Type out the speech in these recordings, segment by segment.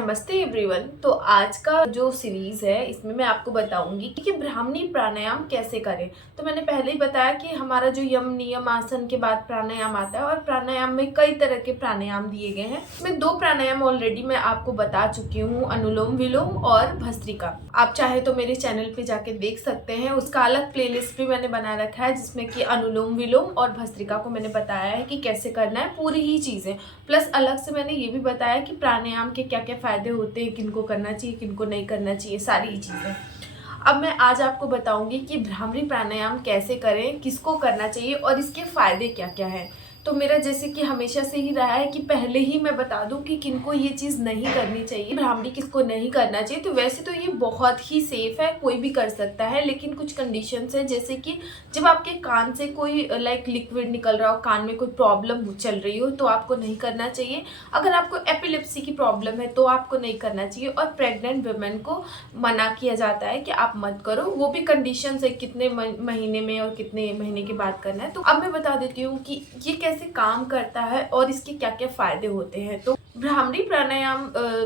नमस्ते एवरीवन। तो आज का जो सीरीज है इसमें मैं आपको बताऊंगी कि ब्राह्मणी प्राणायाम कैसे करें। तो मैंने पहले ही बताया कि हमारा जो यम नियम आसन के बाद प्राणायाम आता है, और प्राणायाम में कई तरह के प्राणायाम दिए गए हैं। इसमें 2 प्राणायाम ऑलरेडी मैं आपको बता चुकी हूँ, अनुलोम विलोम और भस्त्रिका। आप चाहे तो मेरे चैनल पे जाके देख सकते हैं, उसका अलग प्लेलिस्ट भी मैंने बना रखा है जिसमें कि अनुलोम विलोम और भस्त्रिका को मैंने बताया है कि कैसे करना है, पूरी ही चीजें। प्लस अलग से मैंने ये भी बताया कि प्राणायाम के क्या क्या फायदे होते हैं, किनको करना चाहिए किनको नहीं करना चाहिए, सारी चीजें। अब मैं आज आपको बताऊंगी कि भ्रामरी प्राणायाम कैसे करें, किसको करना चाहिए और इसके फायदे क्या क्या हैं। तो मेरा जैसे कि हमेशा से ही रहा है कि पहले ही मैं बता दूं कि किनको ये चीज़ नहीं करनी चाहिए, भ्रामरी किसको नहीं करना चाहिए। तो वैसे तो ये बहुत ही सेफ है, कोई भी कर सकता है, लेकिन कुछ कंडीशंस है, जैसे कि जब आपके कान से कोई लिक्विड निकल रहा हो, कान में कोई प्रॉब्लम चल रही हो, तो आपको नहीं करना चाहिए। अगर आपको एपिलेप्सी की प्रॉब्लम है तो आपको नहीं करना चाहिए, और प्रेग्नेंट वुमेन को मना किया जाता है कि आप मत करो। वो भी कंडीशंस है, कितने महीने में और कितने महीने के बाद करना है। तो अब मैं बता देती हूँ कि ये कैसे काम करता है और इसके क्या क्या फायदे होते हैं। तो भ्रामरी प्राणायाम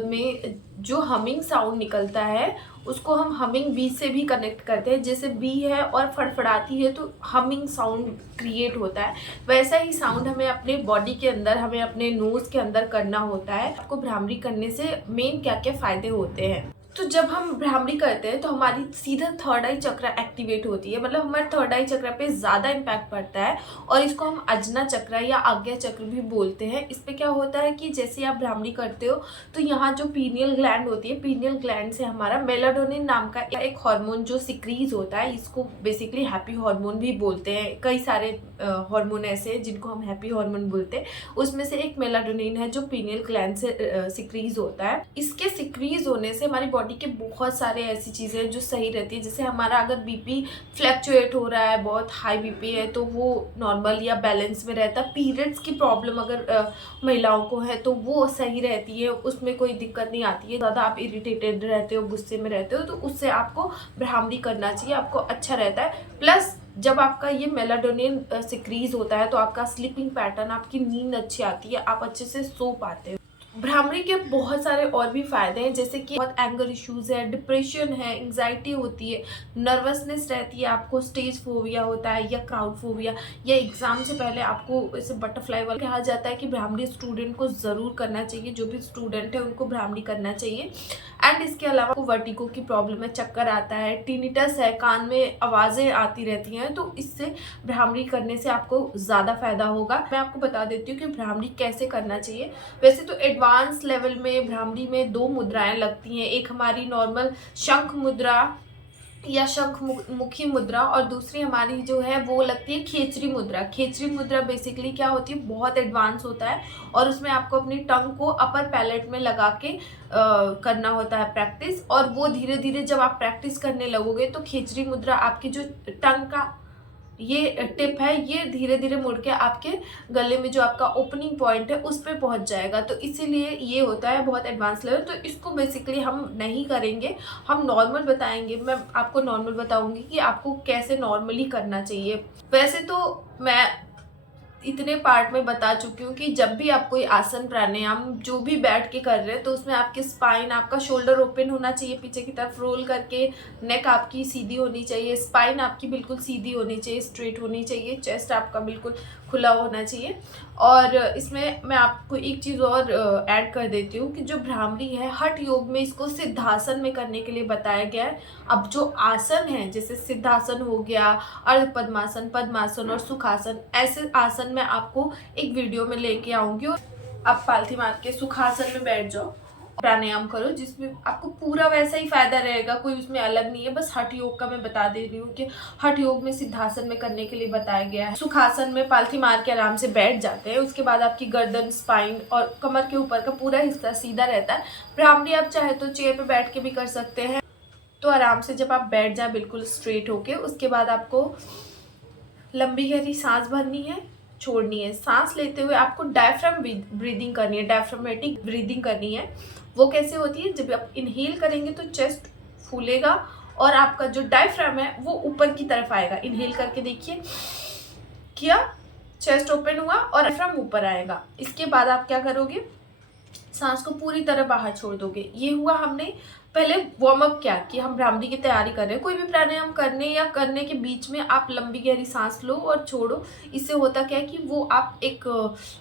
में जो हमिंग साउंड निकलता है उसको हम हमिंग बी से भी कनेक्ट करते हैं। जैसे बी है और फड़फड़ाती है तो हमिंग साउंड क्रिएट होता है, वैसा ही साउंड हमें अपने बॉडी के अंदर, हमें अपने नोज के अंदर करना होता है। आपको भ्रामरी करने से मेन क्या क्या फायदे होते हैं। तो जब हम भ्रामरी करते हैं तो हमारी सीधा थर्ड आई चक्र एक्टिवेट होती है, मतलब हमारे थर्ड आई चक्र पे ज़्यादा इम्पैक्ट पड़ता है, और इसको हम अजना चक्र या आज्ञा चक्र भी बोलते हैं। इस पे क्या होता है कि जैसे आप भ्रामरी करते हो तो यहाँ जो पीनियल ग्लैंड होती है, पीनियल ग्लैंड से हमारा मेलाटोनिन नाम का एक हार्मोन जो सिक्रीज होता है, इसको बेसिकली हैप्पी हार्मोन भी बोलते हैं। कई सारे हार्मोन ऐसे हैं जिनको हम हैप्पी हार्मोन बोलते हैं, उसमें से एक मेलाटोनिन है जो पीनियल ग्लैंड से सिक्रीज होता है। इसके सिक्रीज होने से हमारी बॉडी के बहुत सारे ऐसी चीज़ें हैं जो सही रहती है। जैसे हमारा अगर बीपी फ्लैक्चुएट हो रहा है, बहुत हाई बीपी है, तो वो नॉर्मल या बैलेंस में रहता है। पीरियड्स की प्रॉब्लम अगर महिलाओं को है तो वो सही रहती है, उसमें कोई दिक्कत नहीं आती है। ज़्यादा आप इरिटेटेड रहते हो, गुस्से में रहते हो, तो उससे आपको भ्रामरी करना चाहिए, आपको अच्छा रहता है। प्लस जब आपका ये मेलाटोनिन सिक्रीज होता है तो आपका स्लीपिंग पैटर्न, आपकी नींद अच्छी आती है, आप अच्छे से सो पाते हो। भ्रामरी के बहुत सारे और भी फायदे हैं, जैसे कि बहुत एंगर इश्यूज है, डिप्रेशन है, एंग्जाइटी होती है, नर्वसनेस रहती है, आपको स्टेज फोबिया होता है या क्राउड फोबिया, या एग्जाम से पहले आपको ऐसे बटरफ्लाई वाला कहा जाता है कि भ्रामरी स्टूडेंट को जरूर करना चाहिए। जो भी स्टूडेंट है उनको भ्रामरी करना चाहिए। एंड इसके अलावा आपको वर्टिगो की प्रॉब्लम है, चक्कर आता है, टिनिटस है, कान में आवाजें आती रहती हैं, तो इससे भ्रामरी करने से आपको ज्यादा फायदा होगा। मैं आपको बता देती हूँ कि भ्रामरी कैसे करना चाहिए। वैसे तो एडवांस लेवल में भ्रामरी में 2 मुद्राएं लगती हैं, एक हमारी नॉर्मल शंख मुद्रा या शंख मुखी मुद्रा, और दूसरी हमारी जो है वो लगती है खेचरी मुद्रा। खेचरी मुद्रा बेसिकली क्या होती है, बहुत एडवांस होता है, और उसमें आपको अपनी टंग को अपर पैलेट में लगा के करना होता है प्रैक्टिस। और वो धीरे धीरे जब आप प्रैक्टिस करने लगोगे तो खेचरी मुद्रा आपकी जो टंग का ये टिप है, ये धीरे धीरे मुड़ के आपके गले में जो आपका ओपनिंग पॉइंट है उस पर पहुंच जाएगा। तो इसीलिए ये होता है बहुत एडवांस लेवल। तो इसको बेसिकली हम नहीं करेंगे, हम नॉर्मल बताएंगे। मैं आपको नॉर्मल बताऊंगी कि आपको कैसे नॉर्मली करना चाहिए। वैसे तो मैं इतने पार्ट में बता चुकी हूँ कि जब भी आप कोई आसन प्राणायाम जो भी बैठ के कर रहे हैं तो उसमें आपके स्पाइन, आपका शोल्डर ओपन होना चाहिए, पीछे की तरफ रोल करके, नेक आपकी सीधी होनी चाहिए, स्पाइन आपकी बिल्कुल सीधी होनी चाहिए, स्ट्रेट होनी चाहिए, चेस्ट आपका बिल्कुल खुला होना चाहिए। और इसमें मैं आपको एक चीज़ और ऐड कर देती हूँ कि जो भ्रामरी है हठ योग में इसको सिद्धासन में करने के लिए बताया गया है। अब जो आसन है जैसे सिद्धासन हो गया, अर्ध पद्मासन, पद्मासन और सुखासन, ऐसे आसन मैं आपको एक वीडियो में लेके आऊंगी। और आप पालथी मार के सुखासन में बैठ जाओ, प्राणायाम करो, जिसमें आपको पूरा वैसा ही फायदा रहेगा, कोई उसमें अलग नहीं है। बस हठ योग का मैं बता दे रही हूँ कि हठ योग में सिद्धासन में करने के लिए बताया गया है। सुखासन में पालथी मार के आराम से बैठ जाते हैं, उसके बाद आपकी गर्दन, स्पाइन और कमर के ऊपर का पूरा हिस्सा सीधा रहता है। भ्रामरी आप चाहे तो चेयर पे बैठ के भी कर सकते हैं। तो आराम से जब आप बैठ जाए बिल्कुल स्ट्रेट होके, उसके बाद आपको लंबी गहरी सांस भरनी है, छोड़नी है। सांस लेते हुए आपको डायफ्राम ब्रीदिंग करनी है, डायफ्रामेटिक ब्रीदिंग करनी है। वो कैसे होती है, जब आप इनहेल करेंगे तो चेस्ट फूलेगा और आपका जो डायफ्राम है वो ऊपर की तरफ आएगा। इनहेल करके देखिए, किया, चेस्ट ओपन हुआ और डायफ्राम ऊपर आएगा। इसके बाद आप क्या करोगे, सांस को पूरी तरह बाहर छोड़ दोगे। ये हुआ, हमने पहले वार्म अप किया कि हम भ्रामरी की तैयारी कर रहे हैं। कोई भी प्राणायाम करने या करने के बीच में आप लंबी गहरी सांस लो और छोड़ो। इससे होता क्या है कि वो आप एक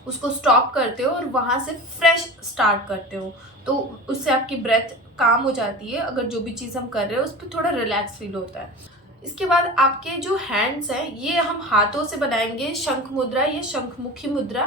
उसको स्टॉप करते हो और वहाँ से फ्रेश स्टार्ट करते हो, तो उससे आपकी ब्रेथ काम हो जाती है। अगर जो भी चीज़ हम कर रहे हैं उस पर थोड़ा रिलैक्स फील होता है। इसके बाद आपके जो हैंड्स हैं ये हम हाथों से बनाएंगे शंख मुद्रा, ये शंखमुखी मुद्रा।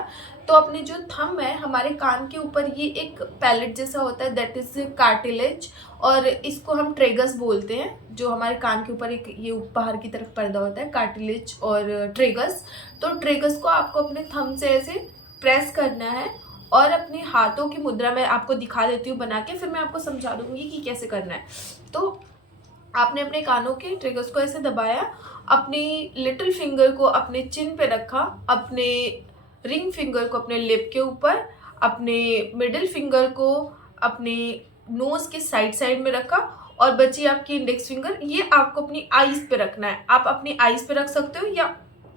तो अपने जो थंब है हमारे कान के ऊपर, ये एक पैलेट जैसा होता है, दैट इज कार्टिलेज, और इसको हम ट्रेगस बोलते हैं। जो हमारे कान के ऊपर एक ये बाहर की तरफ पर्दा होता है, कार्टिलेज और ट्रेगस। तो ट्रेगस को आपको अपने थंब से ऐसे प्रेस करना है और अपने हाथों की मुद्रा में आपको दिखा देती हूँ बना के, फिर मैं आपको समझा दूंगी कि कैसे करना है। तो आपने अपने कानों के ट्रिगर्स को ऐसे दबाया, अपनी लिटिल फिंगर को अपने चिन पे रखा, अपने रिंग फिंगर को अपने लिप के ऊपर, अपने मिडिल फिंगर को अपने नोज के साइड में रखा और बची आपकी इंडेक्स फिंगर, ये आपको अपनी आईज पे रखना है। आप अपनी आईज पे रख सकते हो या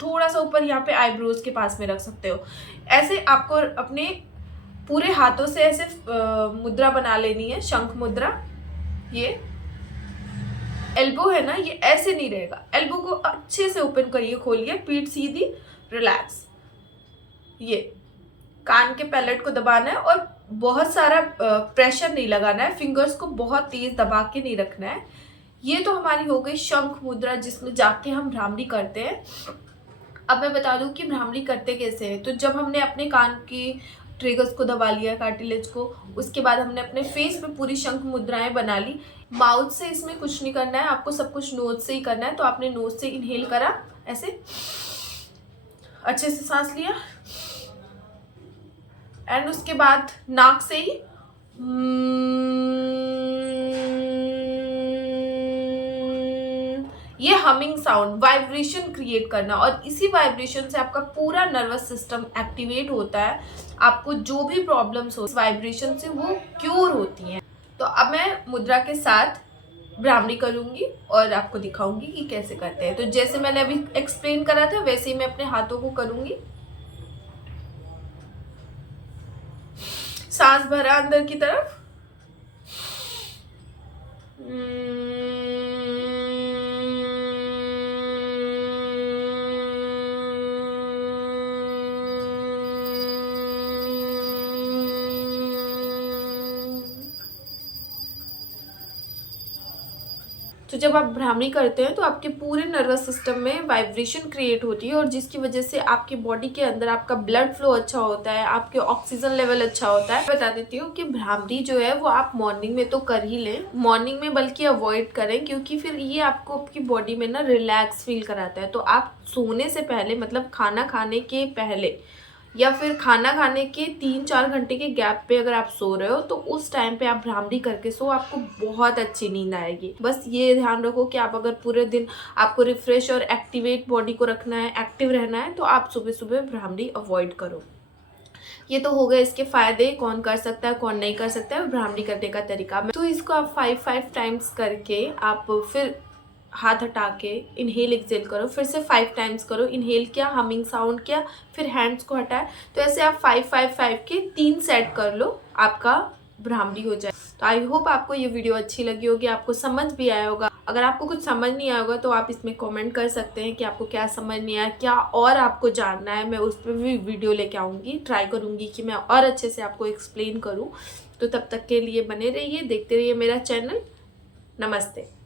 थोड़ा सा ऊपर यहाँ पे आईब्रोज के पास में रख सकते हो। ऐसे आपको अपने पूरे हाथों से ऐसे मुद्रा बना लेनी है, शंख मुद्रा। ये एल्बो है ना, ये ऐसे नहीं रहेगा, एल्बो को अच्छे से ओपन करिए, खोलिए, पीठ सीधी, रिलैक्स। ये कान के पैलेट को दबाना है और बहुत सारा प्रेशर नहीं लगाना है, फिंगर्स को बहुत तेज दबा के नहीं रखना है। ये तो हमारी हो गई शंख मुद्रा, जिसमें जाके हम भ्रामरी करते हैं। अब मैं बता दूं कि भ्रामरी करते कैसे हैं। तो जब हमने अपने कान की ट्रिगर्स को दबा लिया, कार्टिलेज को, उसके बाद हमने अपने फेस पे पूरी शंख मुद्राएं बना ली। माउथ से इसमें कुछ नहीं करना है, आपको सब कुछ नोज से ही करना है। तो आपने नोज से इनहेल करा, ऐसे अच्छे से सांस लिया, एंड उसके बाद नाक से ही ये हमिंग साउंड, वाइब्रेशन क्रिएट करना, और इसी वाइब्रेशन से आपका पूरा नर्वस सिस्टम एक्टिवेट होता है। आपको जो भी प्रॉब्लम्स हो, इस वाइब्रेशन से वो क्योर होती हैं। तो अब मैं मुद्रा के साथ भ्रामरी करूंगी और आपको दिखाऊंगी कि कैसे करते हैं। तो जैसे मैंने अभी एक्सप्लेन करा था वैसे ही मैं अपने हाथों को करूंगी। सांस भरा अंदर की तरफ, तो जब आप भ्रामरी करते हैं तो आपके पूरे नर्वस सिस्टम में वाइब्रेशन क्रिएट होती है और जिसकी वजह से आपकी बॉडी के अंदर आपका ब्लड फ्लो अच्छा होता है, आपके ऑक्सीजन लेवल अच्छा होता है। बता देती हूँ कि भ्रामरी जो है वो आप मॉर्निंग में तो कर ही लें, मॉर्निंग में बल्कि अवॉइड करें, क्योंकि फिर ये आपको आपकी बॉडी में ना रिलैक्स फील कराता है। तो आप सोने से पहले, मतलब खाना खाने के पहले या फिर खाना खाने के 3-4 घंटे के गैप पे अगर आप सो रहे हो तो उस टाइम पे आप भ्रामरी करके सो, आपको बहुत अच्छी नींद आएगी। बस ये ध्यान रखो कि आप अगर पूरे दिन आपको रिफ्रेश और एक्टिवेट बॉडी को रखना है, एक्टिव रहना है, तो आप सुबह सुबह भ्रामरी अवॉइड करो। ये तो हो गए इसके फायदे, कौन कर सकता है कौन नहीं कर सकता है, भ्रामरी करने का तरीका। तो इसको आप 5 टाइम्स करके आप फिर हाथ हटा के इनहेल एक्सेल करो, फिर से 5 टाइम्स करो। इनहेल किया, हमिंग साउंड किया, फिर हैंड्स को हटाए। तो ऐसे आप 5 के 3 सेट कर लो, आपका भ्रामरी हो जाए। तो आई होप आपको ये वीडियो अच्छी लगी होगी, आपको समझ भी आया होगा। अगर आपको कुछ समझ नहीं आया होगा तो आप इसमें कमेंट कर सकते हैं कि आपको क्या समझ नहीं आया, क्या और आपको जानना है। मैं उस पर भी वीडियो लेके आऊँगी, ट्राई करूँगी कि मैं और अच्छे से आपको एक्सप्लेन करूँ। तो तब तक के लिए बने रहिए, देखते रहिए मेरा चैनल। नमस्ते।